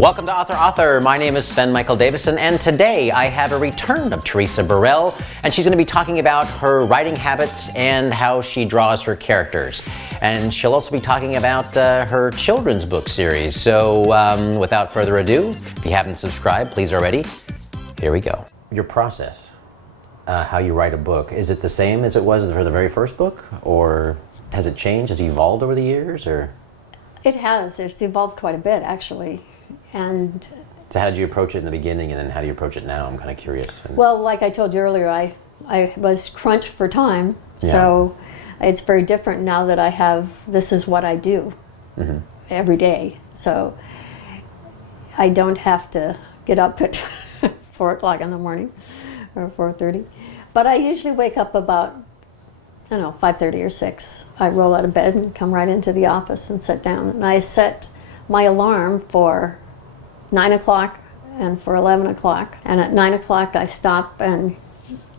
Welcome to Author. My name is Sven Davison, and today I have a return of Teresa Burrell, and she's going to be talking about her writing habits and how she draws her characters. And she'll also be talking about her children's book series. So without further ado, if you haven't subscribed, please already, here we go. Your process, how you write a book, is it the same as it was for the very first book, or has it changed? Has it evolved over the years, or? It has. It's evolved quite a bit, actually. And so how did you approach it in the beginning, and then how do you approach it now? I'm kind of curious. Well, like I told you earlier, I was crunched for time, so it's very different now that I have, this is what I do every day. So I don't have to get up at 4 o'clock in the morning or 4:30. But I usually wake up about, 5:30 or 6. I roll out of bed and come right into the office and sit down. And I set my alarm for 9 o'clock and for 11 o'clock. And at 9 o'clock I stop and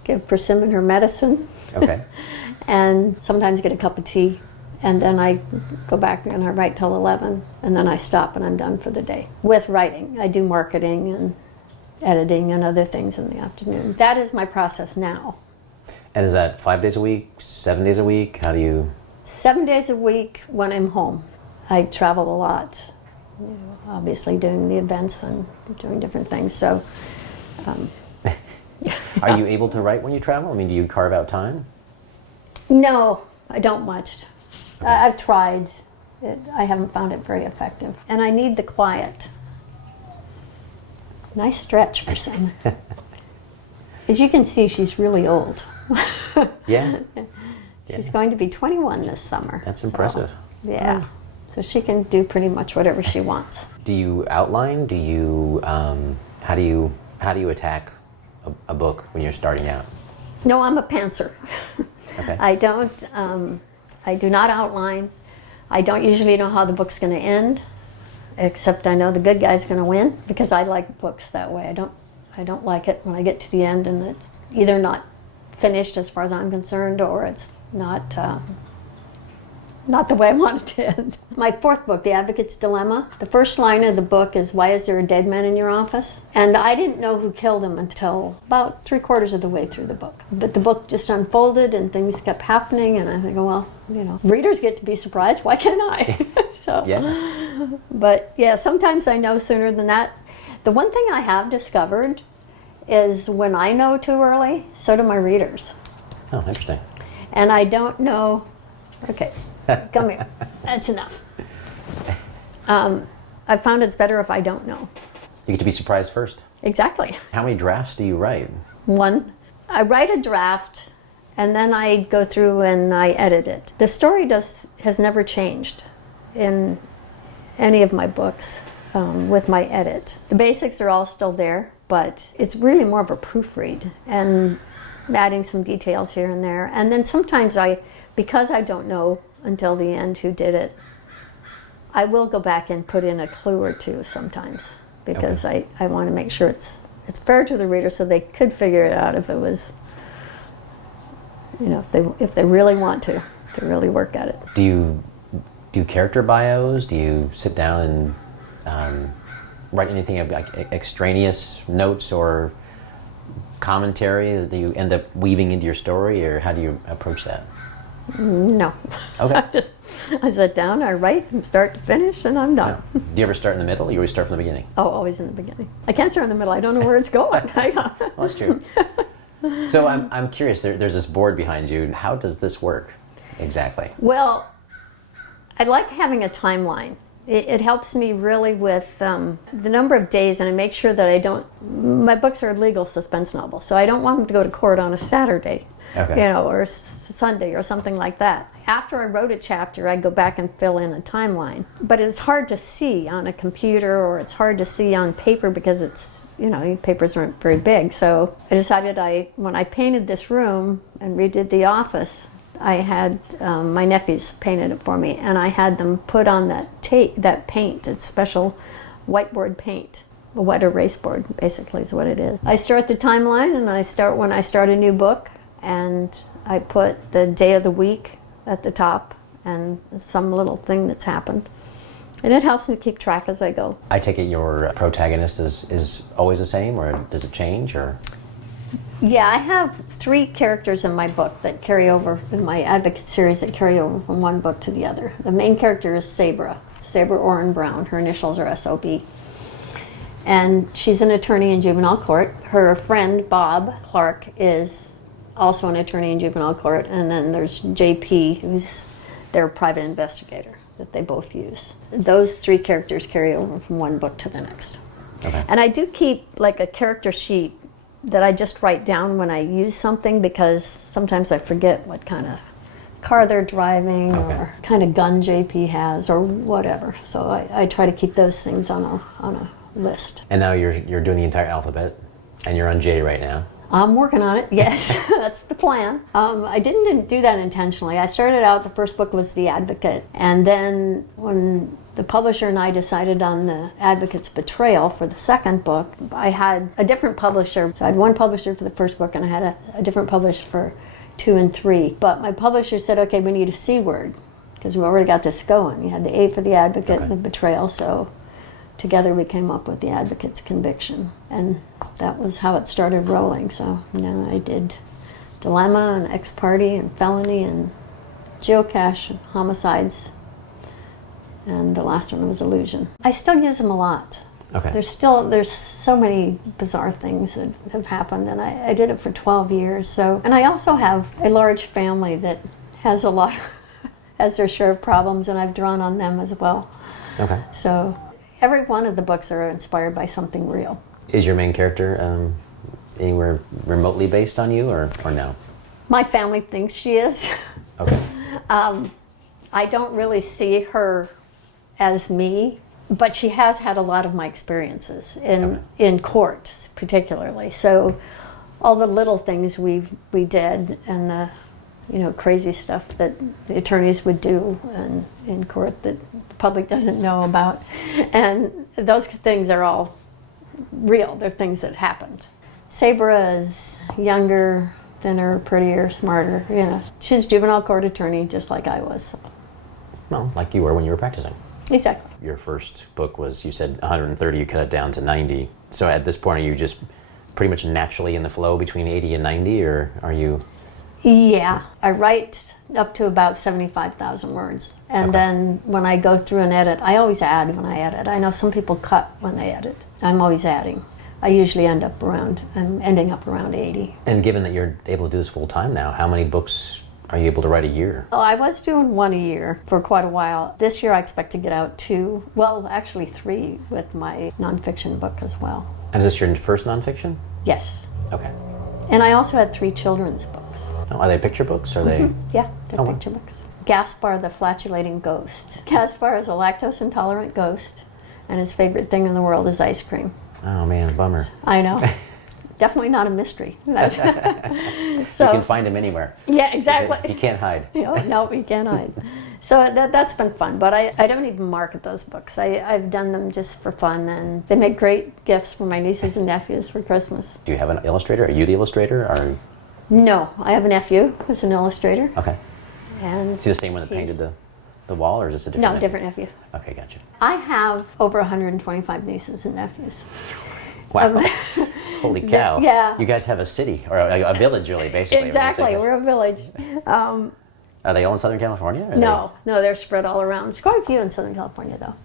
give Persimmon her medicine. Okay. And sometimes get a cup of tea. And then I go back and I write till 11. And then I stop and I'm done for the day with writing. I do marketing and editing and other things in the afternoon. That is my process now. And is that 5 days a week, 7 days a week? How do you? 7 days a week when I'm home. I travel a lot, obviously doing the events and doing different things. So, Are you able to write when you travel? I mean, do you carve out time? No, I don't much. Okay. I've tried. I haven't found it very effective. And I need the quiet. Nice stretch for Sven. As you can see, she's really old. Yeah. She's going to be 21 this summer. That's impressive. So, yeah. So she can do pretty much whatever she wants. Do you outline? Do you how do you attack a book when you're starting out? No, I'm a pantser. Okay. I do not outline. I don't usually know how the book's going to end, except I know the good guy's going to win, because I like books that way. I don't like it when I get to the end and it's either not finished as far as I'm concerned, or it's not the way I want it to end. My fourth book, The Advocate's Dilemma, the first line of the book is, "Why is there a dead man in your office?" And I didn't know who killed him until about 3/4 of the way through the book. But the book just unfolded and things kept happening, and I think, well, readers get to be surprised, why can't I? So, yeah. But yeah, sometimes I know sooner than that. The one thing I have discovered is when I know too early, so do my readers. Oh, interesting. And I don't know, okay, come here, that's enough. I found it's better if I don't know. You get to be surprised first. Exactly. How many drafts do you write? One. I write a draft and then I go through and I edit it. The story has never changed in any of my books with my edit. The basics are all still there, but it's really more of a proofread and adding some details here and there. And then sometimes because I don't know until the end who did it, I will go back and put in a clue or two sometimes, because I want to make sure it's fair to the reader, so they could figure it out if it was, if they really want to really work at it. Do you do character bios? Do you sit down and write anything like extraneous notes or commentary that you end up weaving into your story, or how do you approach that? No. Okay. I sit down, I write from start to finish, and I'm done. Yeah. Do you ever start in the middle? You always start from the beginning? Oh, always in the beginning. I can't start in the middle. I don't know where it's going. Well, that's true. So I'm curious. There's this board behind you. How does this work exactly? Well, I like having a timeline. It helps me really with the number of days, and I make sure that my books are legal suspense novels, so I don't want them to go to court on a Saturday, or Sunday or something like that. After I wrote a chapter, I go back and fill in a timeline. But it's hard to see on a computer, or it's hard to see on paper because papers aren't very big. So I decided when I painted this room and redid the office, I had my nephews painted it for me, and I had them put on that paint. It's special whiteboard paint, a wet erase board, basically is what it is. I start the timeline, and when I start a new book, and I put the day of the week at the top and some little thing that's happened. And it helps me keep track as I go. I take it your protagonist is always the same, or does it change, or? Yeah, I have 3 characters in my book that carry over, in my Advocate series, that carry over from one book to the other. The main character is Sabra Oren Brown. Her initials are SOB. And she's an attorney in juvenile court. Her friend, Bob Clark, is also an attorney in juvenile court. And then there's JP, who's their private investigator that they both use. Those 3 characters carry over from one book to the next. Okay. And I do keep like a character sheet that I just write down when I use something, because sometimes I forget what kind of car they're driving, Okay. or kind of gun JP has, or whatever. So I try to keep those things on a list. And now you're doing the entire alphabet, and you're on J right now. I'm working on it, yes. That's the plan. I didn't do that intentionally. I started out, the first book was The Advocate, and then when the publisher and I decided on The Advocate's Betrayal for the second book, I had a different publisher. So I had one publisher for the first book, and I had a different publisher for 2 and 3. But my publisher said, okay, we need a C word, because we already got this going. You had the A for The Advocate, Okay. and the Betrayal, so together we came up with The Advocate's Conviction. And that was how it started rolling. So now I did Dilemma and Ex Parte and Felony and Geocache and Homicides. And the last one was Illusion. I still use them a lot. Okay. There's so many bizarre things that have happened, and I did it for 12 years. So, and I also have a large family that has has their share of problems, and I've drawn on them as well. Okay. So every one of the books are inspired by something real. Is your main character anywhere remotely based on you, or no? My family thinks she is. Okay. I don't really see her as me, but she has had a lot of my experiences in court, particularly. So all the little things we did, and the crazy stuff that the attorneys would do in court that the public doesn't know about, and those things are all real. They're things that happened. Sabra is younger, thinner, prettier, smarter. She's a juvenile court attorney, just like I was. Well, like you were when you were practicing. Exactly. Your first book was, you said 130, you cut it down to 90. So at this point, are you just pretty much naturally in the flow between 80 and 90, or are you? Yeah, I write up to about 75,000 words. And Okay. then when I go through and edit, I always add when I edit. I know some people cut when they edit. I'm always adding. I usually I'm ending up around 80. And given that you're able to do this full time now, how many books are you able to write a year? Oh, I was doing 1 a year for quite a while. This year I expect to get out 2, well, actually 3 with my nonfiction book as well. And is this your first nonfiction? Yes. Okay. And I also had 3 children's books. Oh, are they picture books? Are they? Yeah, they're Oh, wow. picture books. Gaspar the Flatulating Ghost. Gaspar is a lactose intolerant ghost, and his favorite thing in the world is ice cream. Oh man, bummer. I know. Definitely not a mystery. You can find him anywhere. Yeah, exactly. He can't hide. No, we can't hide. So that's been fun, but I don't even market those books. I've done them just for fun, and they make great gifts for my nieces and nephews for Christmas. Do you have an illustrator? Are you the illustrator? Or? No, I have a nephew who's an illustrator. Okay. And Is he the same one that painted the wall, or is this a different No, nephew? different nephew. Okay, gotcha. I have over 125 nieces and nephews. Wow. Holy cow. Yeah. You guys have a city, or a village, really, basically. Exactly, we're a village. Are they all in Southern California? Or No, they're spread all around. There's quite a few in Southern California, though.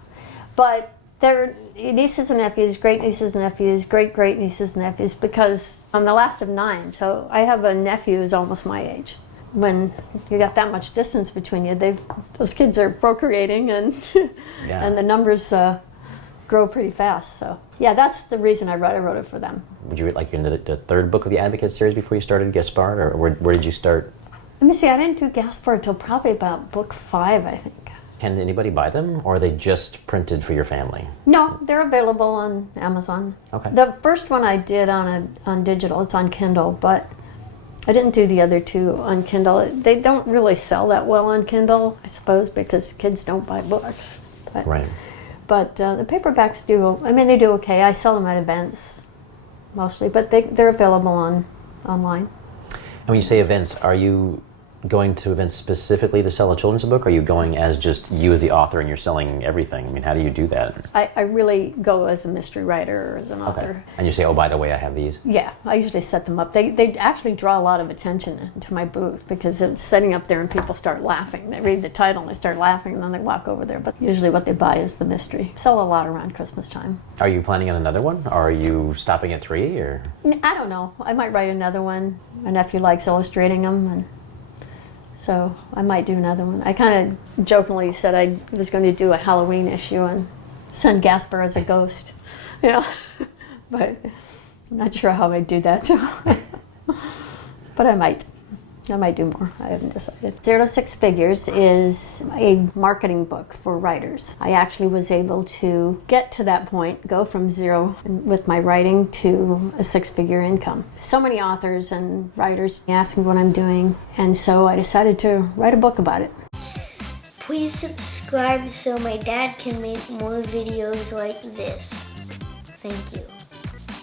But they're nieces and nephews, great nieces and nephews, great nieces and nephews, because I'm the last of 9, so I have a nephew who's almost my age. When you got that much distance between you, those kids are procreating, and Yeah. and the numbers grow pretty fast. So yeah, that's the reason I wrote it for them. Would you like into the third book of the Advocate series before you started Gaspard, or where did you start? Let me see, I didn't do Gaspard until probably about book 5, I think. Can anybody buy them, or are they just printed for your family? No, they're available on Amazon. Okay. The first one I did on digital, it's on Kindle, but I didn't do the other 2 on Kindle. They don't really sell that well on Kindle, I suppose, because kids don't buy books. Right. But the paperbacks they do okay. I sell them at events, mostly, but they're available online. And when you say events, are you going to events specifically to sell a children's book, or are you going as just you as the author and you're selling everything? I mean, how do you do that? I really go as a mystery writer or as an author. Okay. And you say, oh, by the way, I have these? Yeah, I usually set them up. They actually draw a lot of attention to my booth because it's setting up there and people start laughing. They read the title and they start laughing and then they walk over there. But usually what they buy is the mystery. Sell a lot around Christmas time. Are you planning on another one? Or are you stopping at 3? Or? I don't know. I might write another one. My nephew likes illustrating them, and so I might do another one. I kind of jokingly said I was going to do a Halloween issue and send Gasper as a ghost, you know, but I'm not sure how I'd do that. So, but I might do more. I haven't decided. 0 to 6 Figures is a marketing book for writers. I actually was able to get to that point, go from 0 with my writing to a 6-figure income. So many authors and writers ask me what I'm doing, and so I decided to write a book about it. Please subscribe so my dad can make more videos like this. Thank you.